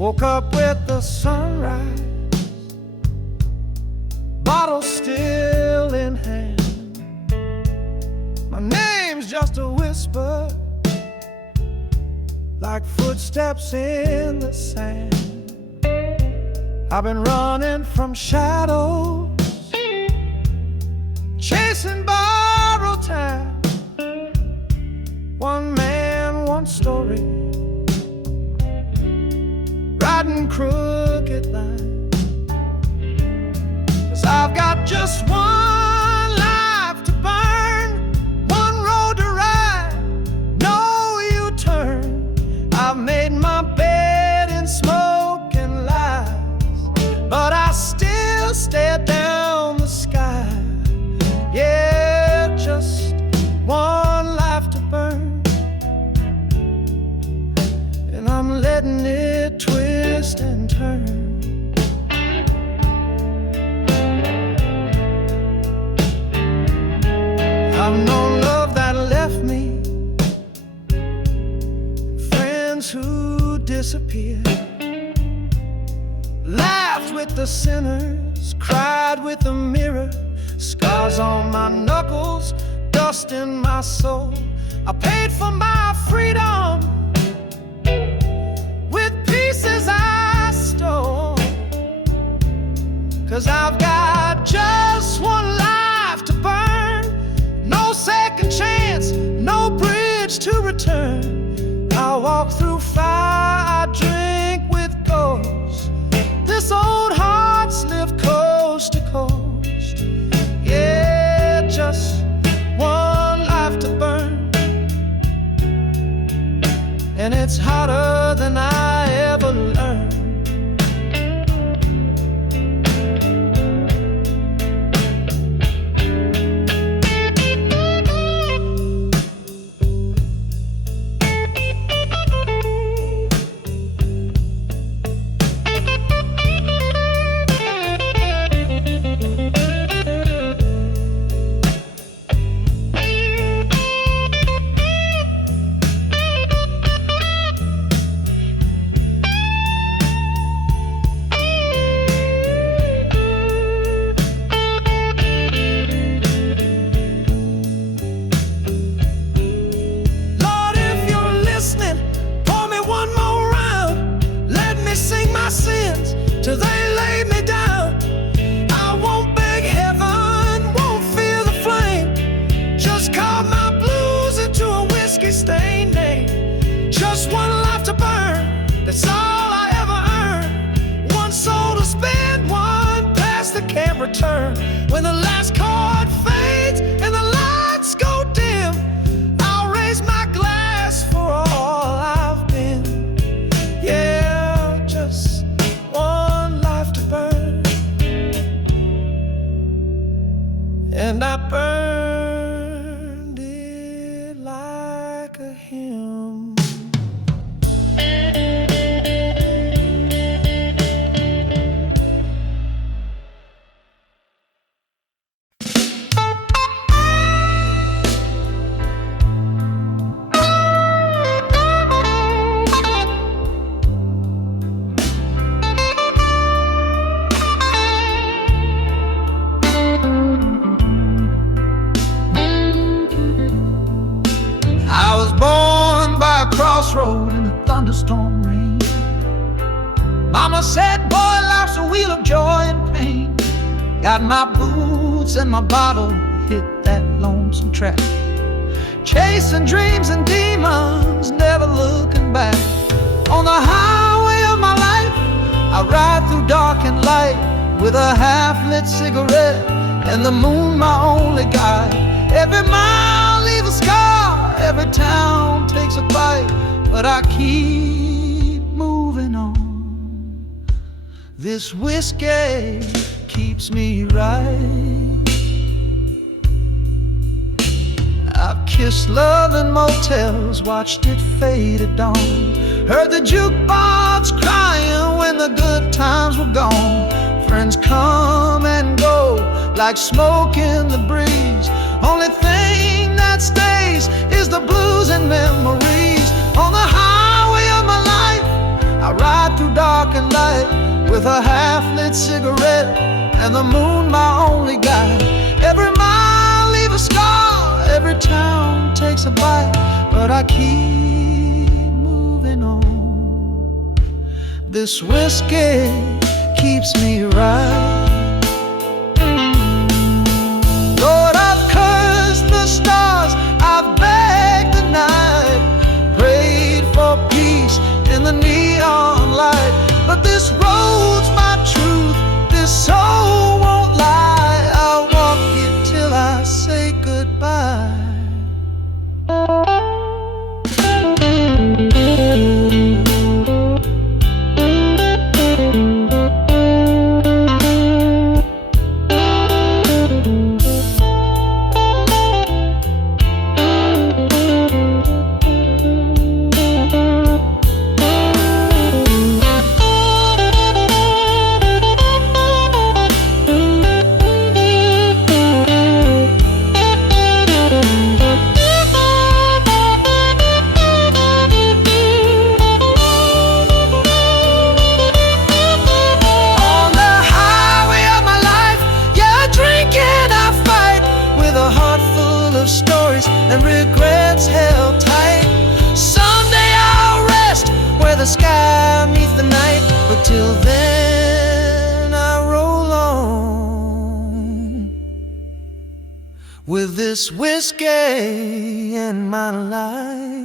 Woke up with the sunrise, bottle still in hand. My name's just a whisper, like footsteps in the sand. I've been running from shadows, chasing borrowed time. One man, one story, riding crooked lines. 'Cause I've got just one life to burn, one road to ride, no U-turn. I've made my bed in smoke and lies, but I still stare down the sky. Yeah, just one life to burn, and I'm letting it twist and turn. I've known love that left me, friends who disappeared, laughed with the sinners, cried with the mirror, scars on my knuckles, dust in my soul. I paid for my freedom with pieces I stole. 'Cause I've got just one life to burn, no second chance, no bridge to return. I walk through fire, I drink with ghosts. This old heart's lived coast to coast. Yeah, just one life to burn, and it's hotter than I ever learned. Sins till they lay me down. I won't beg heaven, won't fear the flame. Just carve my blues into a whiskey-stained name. Just one life to burn, that's all I ever earned. One soul to spend, one past that can't return. When the last chord fades and the lights go dim, I'll raise my glass for all I've been. Yeah, just one life to burn, and I burned it like a hymn. Crossroad in a thunderstorm rain. Mama said, boy, life's a wheel of joy and pain. Got my boots and my bottle, hit that lonesome track, chasing dreams and demons, never looking back. On the highway of my life, I ride through dark and light, with a half-lit cigarette and the moon my only guide. Every mile leaves a scar, every town takes a bite, but I keep moving on. This whiskey keeps me right. I've kissed love in motels, watched it fade at dawn, heard the jukebox crying when the good times were gone. Friends come and go like smoke in the breeze. Only thing that stays is the blues and memories. On the highway of my life, I ride through dark with a half-lit cigarette and the moon my only guide. Every mile leave a scar, every town takes a bite, but I keep moving on. This whiskey keeps me right. Lord, I've cursed the stars, I've begged the night, prayed for peace in the neon light. But this road's my truth, this soul won't lie. I'll walk it till I say goodbye. And regrets held tight. Someday I'll rest where the sky meets the night, but till then I roll on with this whiskey in my life.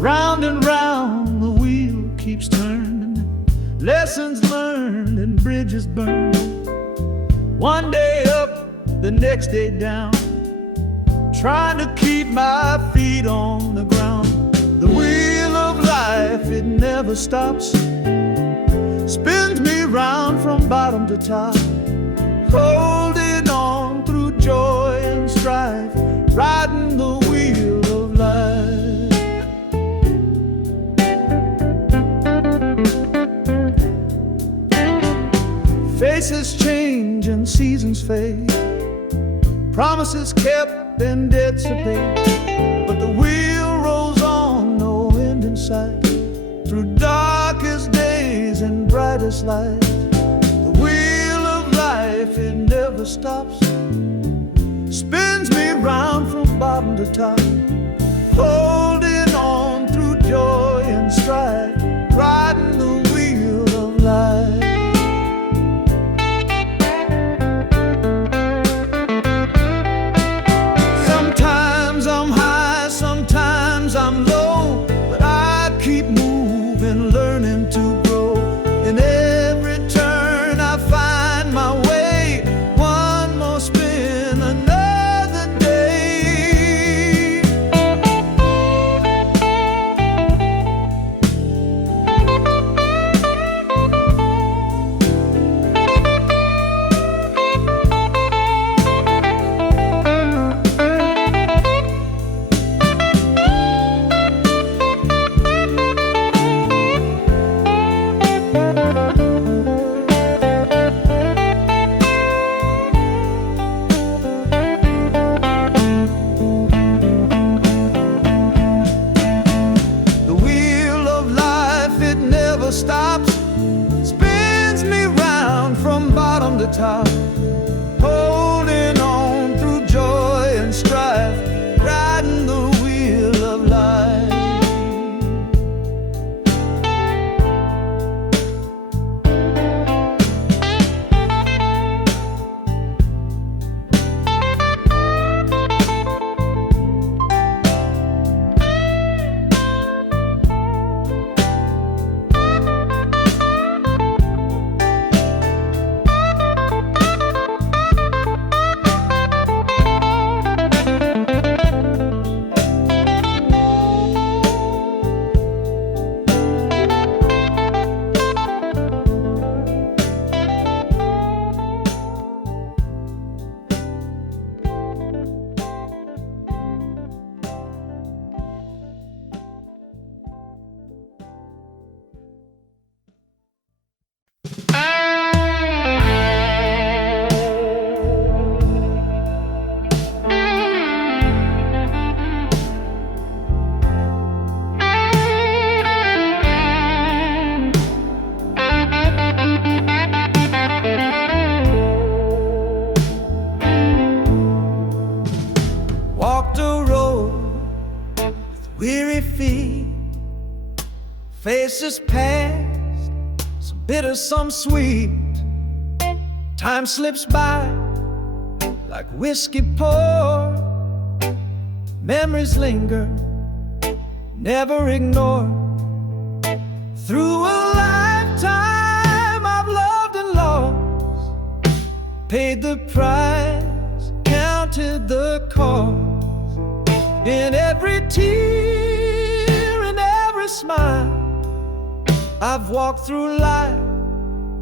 Round and round the wheel keeps turning, lessons learned and bridges burned. One day up, the next day down, trying to keep my feet on the ground. The wheel of life, it never stops, spins me round from bottom to top, holding on through joy and strife, riding the wheel of life. Faces change and seasons fade, promises kept and debts to pay, but the wheel rolls on, no end in sight, through darkest days and brightest lights. The wheel of life, it never stops, spins me round from bottom to top, holding on through joy and strife, riding the wheel of life. I'm low, but I keep moving, learning to grow. In every turn I find my way, one more spin, another day. Stops, spins me round from bottom to top, holding on through joy and strife, riding the wheel of life. is past, some bitter, some sweet. Time slips by like whiskey poured. Memories linger, never ignored. Through a lifetime I've loved and lost, paid the price, counted the cost. In every tear, in every smile, I've walked through life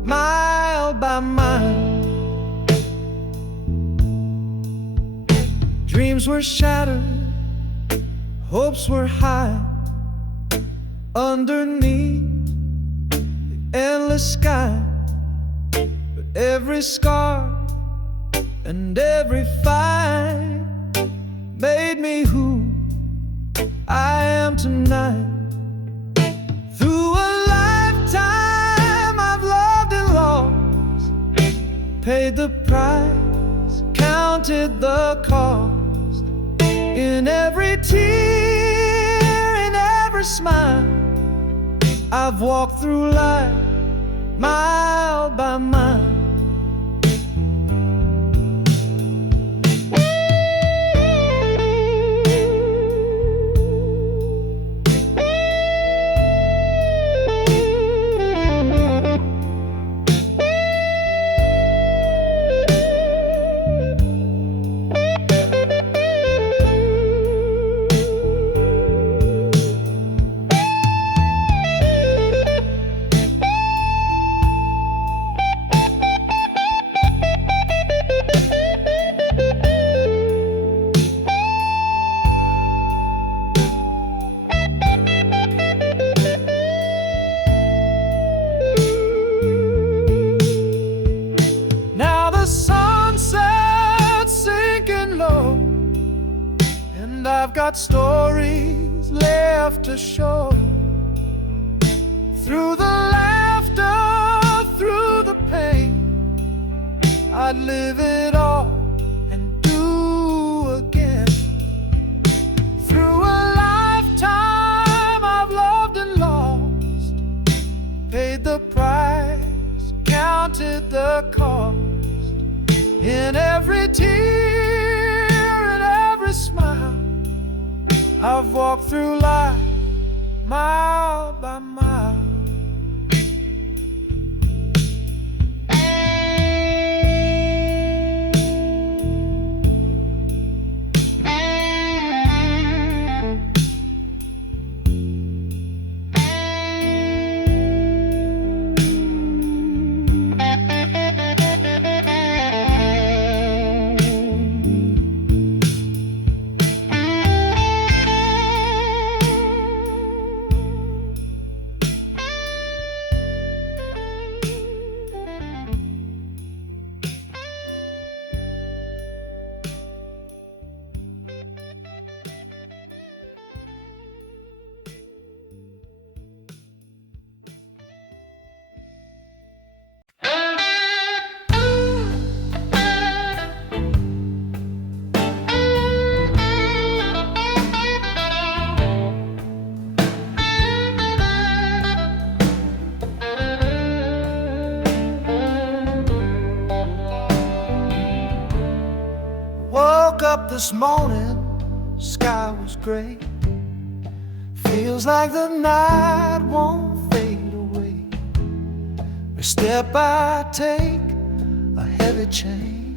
mile by mile. Dreams were shattered, hopes were high. Underneath the endless sky, but every scar and every fight made me who I am tonight. Through a lifetime I've loved and lost, paid the price, counted the cost. In every tear, in every smile, I've walked through life mile by mile. I've got stories left to show. Through the laughter, through the pain, I'd live it all and do again. Through a lifetime I've loved and lost, paid the price, counted the cost. In every tear, in every smile, I've walked through life mile by mile. Woke up this morning, sky was gray. Feels like the night won't fade away. Every step I take, a heavy chain.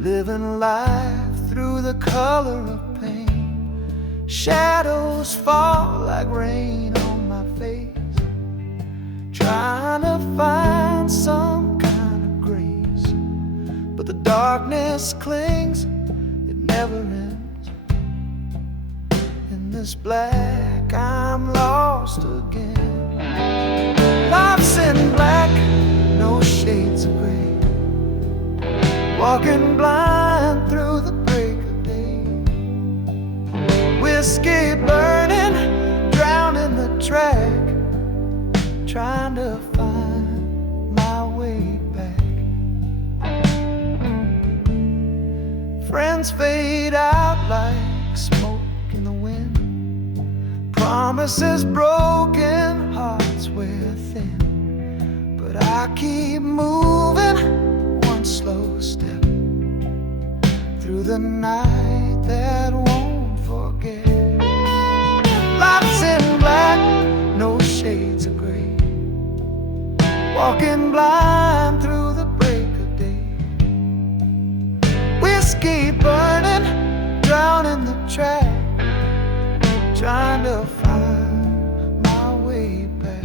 Living life through the color of pain. Shadows fall like rain on my face. Trying to find some kind of grace, but the darkness clings, it never ends. In this black, I'm lost again. Life's in black, no shades of gray. Walking blind through the break of day. Whiskey burning, drowning the track. Trying to find my way back. Friends fade out like smoke in the wind. Promises broken, hearts within, but I keep moving, one slow step through the night that won't forget. Lights in black, no shades of gray, walking blind through the break of day. Whiskey burning, drowning the track, trying to find my way back.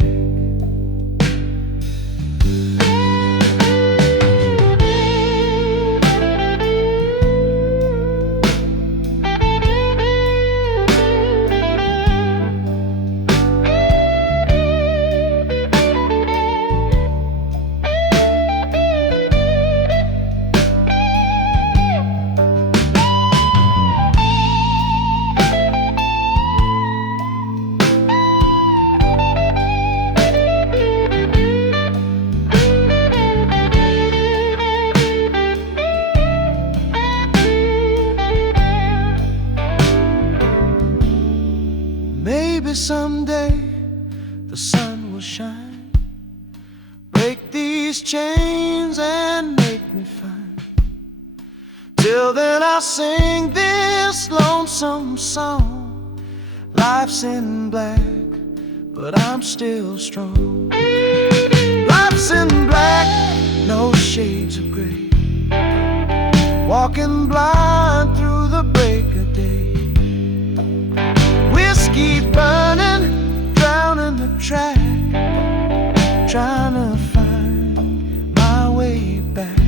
Maybe someday the sun will shine, break these chains and make me fine. Till then I'll sing this lonesome song. Life's in black, but I'm still strong. Life's in black, no shades of gray, walking blind through the break of day. Whiskey burning, drowning the track, trying to find my way back.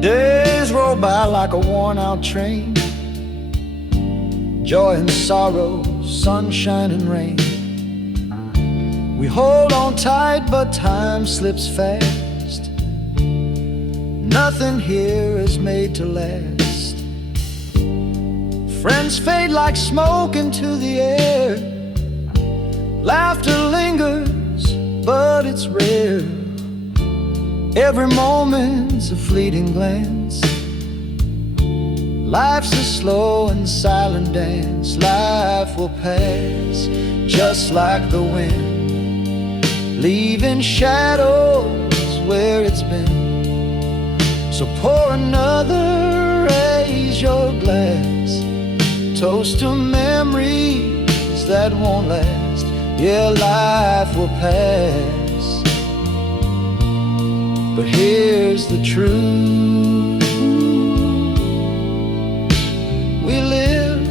Days roll by like a worn-out train, joy and sorrow, sunshine and rain. We hold on tight, but time slips fast. Nothing here is made to last. Friends fade like smoke into the air. Laughter lingers, but it's rare. Every moment's a fleeting glance. Life's a slow and silent dance. Life will pass just like the wind, leaving shadows where it's been. So pour another, raise your glass, toast to memories that won't last. Yeah, life will pass, but here's the truth. We live,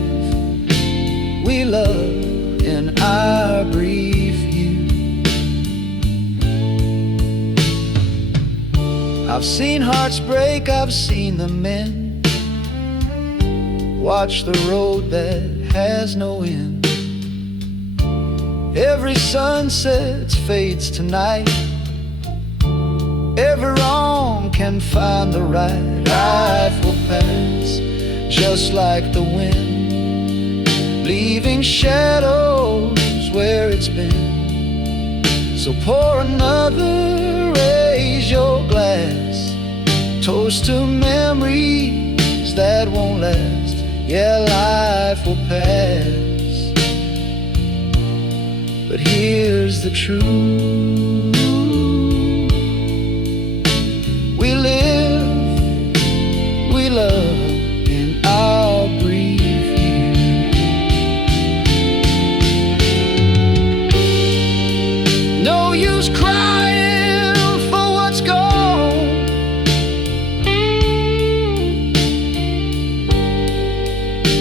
we love in our brief youth. I've seen hearts break, I've seen them mend. Watch the road that has no end. Every sunset fades tonight. Every wrong can find the right. Life will pass just like the wind, leaving shadows where it's been. So pour another, raise your glass, toast to memories that won't last. Yeah, life will pass, but here's the truth. We live, we love, and I'll breathe here. No use crying for what's gone.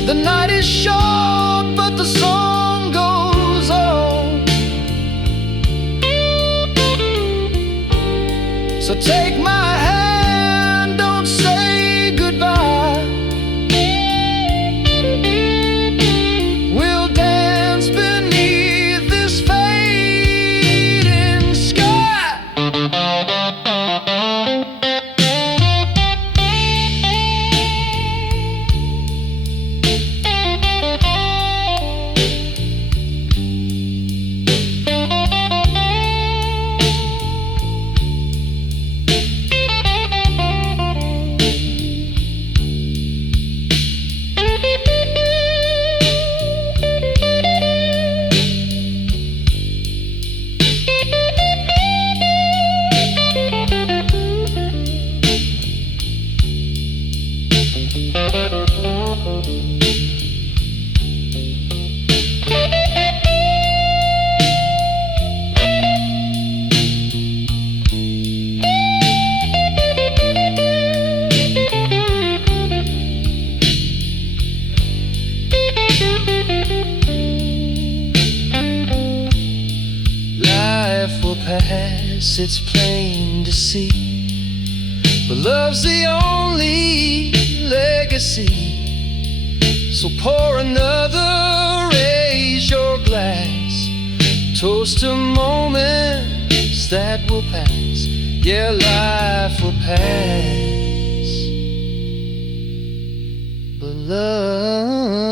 The night is short, but the song goes on. So take my hand, don't say goodbye. We'll dance beneath this fading sky. Life will pass, it's plain to see, but love's the only legacy. So pour another, raise your glass, toast to moments that will pass. Yeah, life will pass, but love